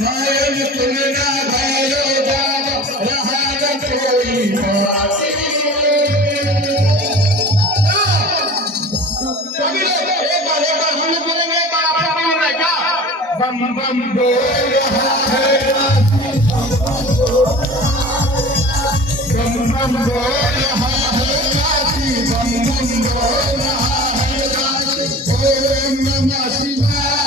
नयन तुलना भयो जब रहा न कोई बाकी। सभी लोग एक बार हम लोग बोलेंगे, एक बार आपने बोलना है क्या? बम बम बोल रहा है राशि, बम बम बोल रहा है राशि, बम बम बोल रहा है राशि। ओम नमः शिवाय।